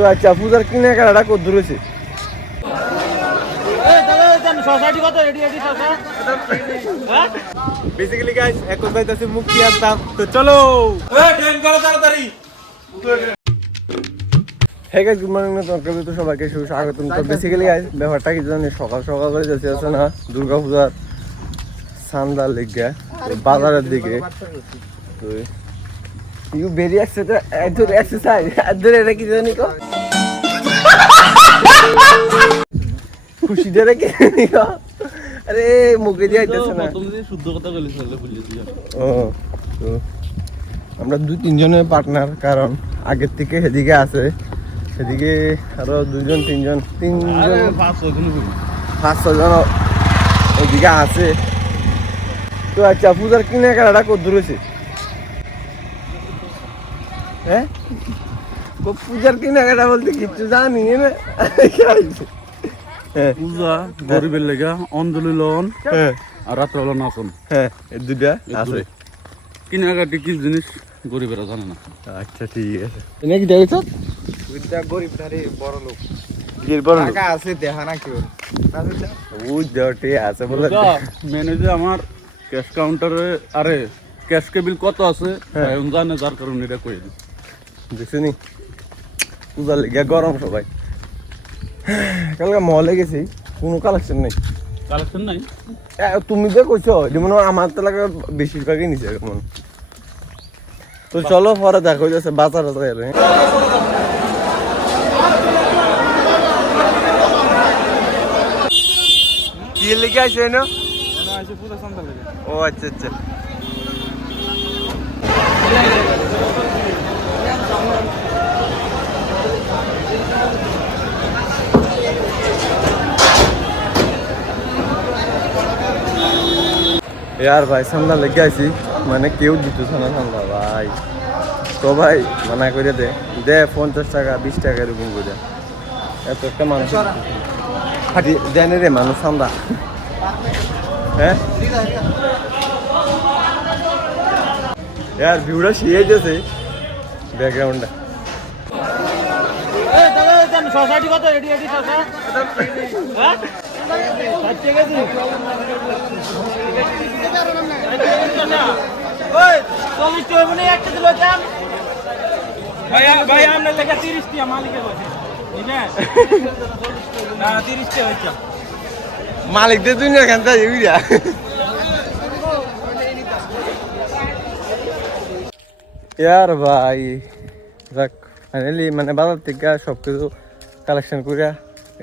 তো আচ্ছা পূজার কিনে কাটা কত দূর হয়েছে? বেসিক্যালি গাইস এখন যাইতাছি মুক্তি আনতাম তো চলো। তাড়াতাড়ি। হ্যাঁ গাইস গুড মর্নিং তোমাকে তো সবাইকে সুস্বাগতম তো বেসিক্যালি গাইস ব্যাপারটা কি জানি সকাল সকাল করে যাচ্ছে আছে না? দুর্গা পূজার সান্দার লেগে বাজারের দিকে। তো ইউ এদুর এক্সারসাইজ এদুর এটা কি জানি কো খুশি ধরে কি জানি কো আরে মুখে দিয়ে আইতেছে না। তুমি শুদ্ধ কথা বলিস ও আমরা দুই তিনজনের পার্টনার কারণ আগের থেকে সেদিকে আছে। সেদিকে আরও দুজন তিনজন তিনজন পাঁচ ছজন ওদিকে আছে। তো আচ্ছা পূজার কিনে কাটা কত দূর হয়েছে? হ্যাঁ? পূজার কেনাকাটা বলতে কিছু জানি না হ্যাঁ। পূজা গরিবের লেগা অঞ্জলি লন হ্যাঁ। আর রাত্রে হলো নাচন। হ্যাঁ দুটা আছে। কিনাকাটি কি জিনিস গরিবেরা জানে না? আচ্ছা ঠিক আছে। এনে কি দেখছ? ওইটা গরিব ধারে বড় লোক? আছে দেখা না কেউ। আছে। বলে ম্যানেজে আমার ক্যাশ কাউন্টারে আরে ক্যাশ কেবিল কত আছে? হ্যাঁ। জানে যার কারণে এটা কই দিই দেখছিনি? পূজার লেগে গরম সবাই। কালকে মলে গেছি কোনো কালেকশন নেই। কালেকশন নাই? তুমি যে কইছো যেমন আমার তো লাগে বেশিরভাগই নিছে কেমন তো চলো পরে দেখো যাচ্ছে বাজার আছে কি লিখে আছে না ও আচ্ছা আচ্ছা। यार ভাই সামনা লেগে আছি মানে কেউ দিতেছে না সামনা ভাই তো ভাই মানা করে দে দে পঞ্চাশ টাকা বিশ টাকা এরকম করে এত একটা মানুষ হাঁটি দেন রে মানুষ সামনা হ্যাঁ यार ভিউটা শিয়ে গেছে ব্যাকগ্রাউন্ডটা সোসাইটি কত এডি এডি সোসা হ্যাঁ? ঠিক ওই চল্লিশ টাকা একটা দিল দাম ভাই ভাই আমরা লেখা তিরিশ টিয়া মালিকের কাছে ঠিক আছে না তিরিশ টাকা হচ্ছে মালিকদের দুনিয়া খান তাই ইউরিয়া ইয়ার ভাই দেখ ফাইনালি মানে বাজার থেকে সব কিছু কালেকশন করে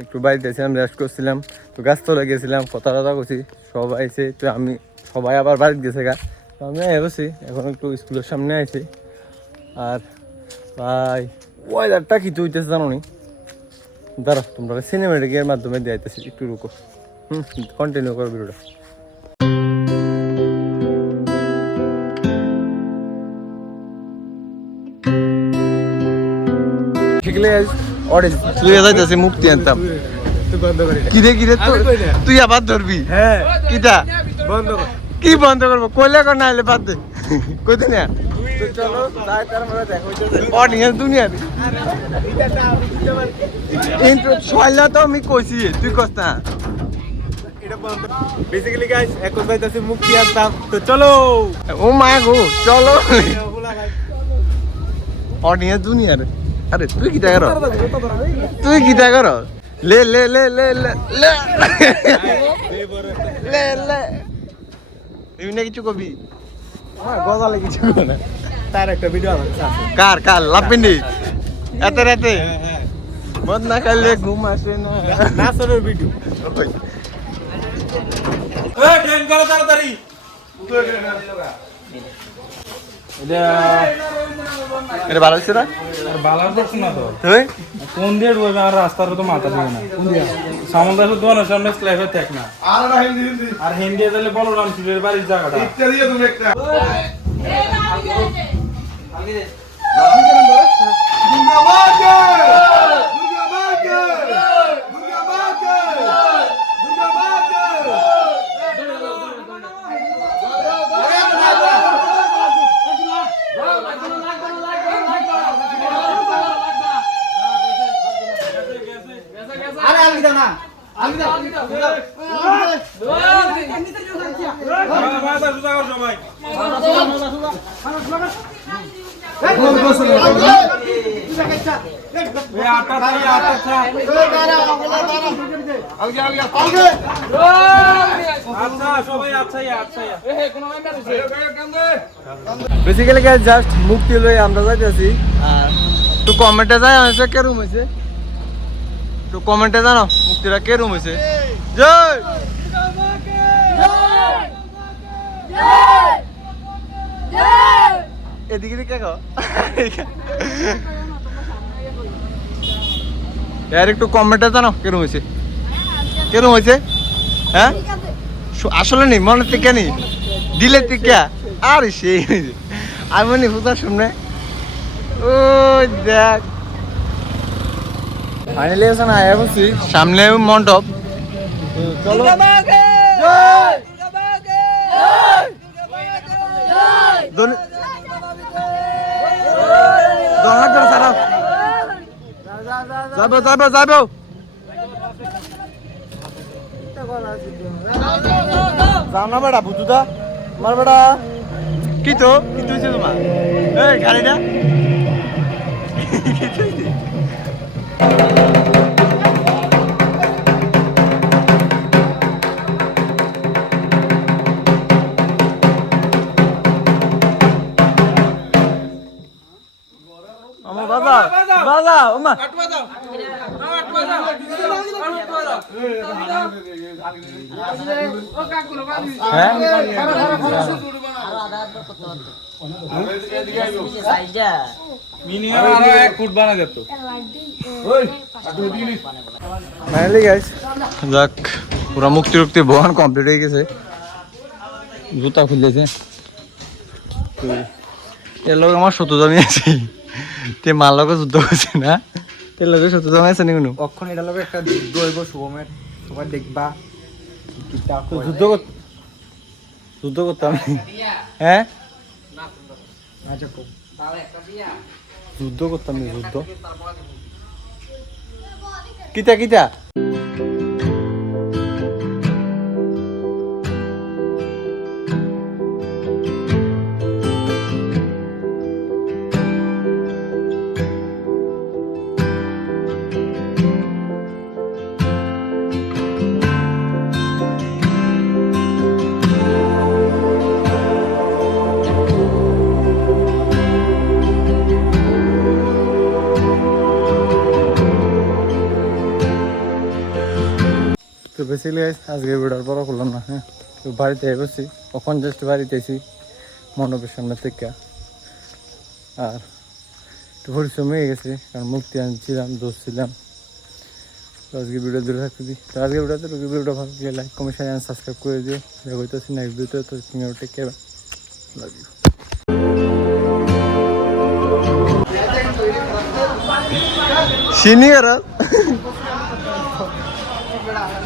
একটু বাড়িতে ছিলাম রেস্ট করছিলাম তো গাছতলা গেছিলাম কথা কথা করছি সবাই আইছে তো আমি সবাই আবার বাড়িতে গেছে গা তো আমি এসেছি এখন একটু স্কুলের সামনে আইছি আর ভাই ওয়েদারটা কি হইতেছে জানো নি দাঁড়া তোমরা সিনেমেটিকের মাধ্যমে দিয়েছি একটু রুকো। হুম কন্টিনিউ করো ভিডিওটা। তুই যাইতেছে মুক্তি আনতাম। তুই বন্ধ করে দে। কিরে কিরে আমি তুই আবার ধরবি? হ্যাঁ। কিটা? বন্ধ কি বন্ধ করব? কইলে কর না হলে বাদ দে। কইতে না। মানে দুনিয়া আমি কইছি তুই কস না। বেসিক্যালি গাইস এখন যাইতাছি মুক্তি আনতাম। তো চলো। ও মা গো চলো। অডিয়েন্স দুনিয়ার আরে তুই কি টাকা তুই কি টাকা লে লে লে লে লে লে। লে লে। তুই না কিছু কবি? আমার গজালে কিছু না। তার একটা ভিডিও আছে কার কার? লাপিন্ডি এত রাতে মদ না খাইলে ঘুম আসে না। নাচনের ভিডিও এই ট্রেন করো তাড়াতাড়ি। এটা ভালো হচ্ছে না? ভালো হচ্ছে না তো। তুই কোন দিয়ে ডুবে আর রাস্তার তো মাথা দিবে না। কোন দিয়ে? সামন দাসের দোকান আছে আমরা স্ল্যাবে থাক না। আর না হিন্দি হিন্দি। আর হিন্দি তাহলে বলো রাম সুরের বাড়ির জায়গাটা। ইচ্ছা দিয়ে তুমি একটা। আগে আগে বেসিক্যালি জাস্ট মুক্তি লই আমরা যাইতেছি। তো কমেন্টে যায় হয়েছে কে রুম হয়েছে তো কমেন্টে জানো, মুক্তিরা কে রুম হয়েছে জয়! এদিকে দিকে यार একটু কমেন্টে জানো কে রুম হয়েছে? কে রুম হয়েছে? হ্যাঁ? আসলে নেই মনে থেকে নেই। দিলে থেকে আর সেই আমি নি পূজার সামনে। ও দেখ। ফাইনালি আছে না সামনে মণ্ডপ। চলো। দোলনা করে ছাড়াও যাব যাব যাব। যাও না বেটা বুঝুদা আমার বেটা। কি তো? কি তো হয়েছে তোমার এই গাড়িটা কি তো গাইস যাক পুরা মুক্তি রুক্তি বহন কমপ্লিট হয়ে গেছে। জুতা খুলেছে তো এর লোক আমার শত জমি আছে। তে মার লোক যুদ্ধ করছে না? তে লোকের শত জমি আছে নি কোনো? অক্ষণ এটা লগে একটা যুদ্ধ হইব শুভমের সবাই দেখবা। যুদ্ধ কর যুদ্ধ করতাম হ্যাঁ আচ্ছা কো যুদ্ধ করতাম যুদ্ধ? কিতা কিতা? তো বেসিক্যালি আজকে ভিডিওর পর করলাম না হ্যাঁ? তো বাড়িতে বসছি কখন জাস্ট বাড়িতে এসি মণ্ডপের সামনে থেকে আর একটু পরিশ্রম হয়ে গেছে, কারণ মুক্তি আনছিলাম দোষছিলাম তো আজকে ভিডিও দূরে থাকতে দিই। তো আজকে ভিডিওতে ভিডিওটা ভালো লাগে লাইক কমেন্ট শেয়ার সাবস্ক্রাইব করে দিও। দেখা হইতেছি নেক্সট ভিডিওতে, তো take care love you senior